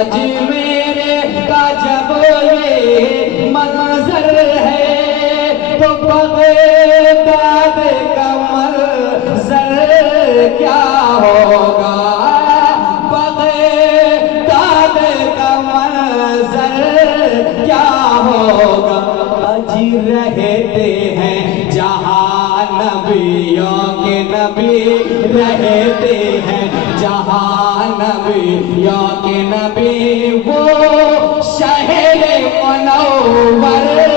अजमेर का जब ये मंजर है तो बगदाद का मंजर क्या होगा, बगदाद का मंजर क्या होगा। अजी रहते हैं जहाँ नबियों के नबी रहते हैं, जहाँ नबियों के नबी वो शहर मुनव्वर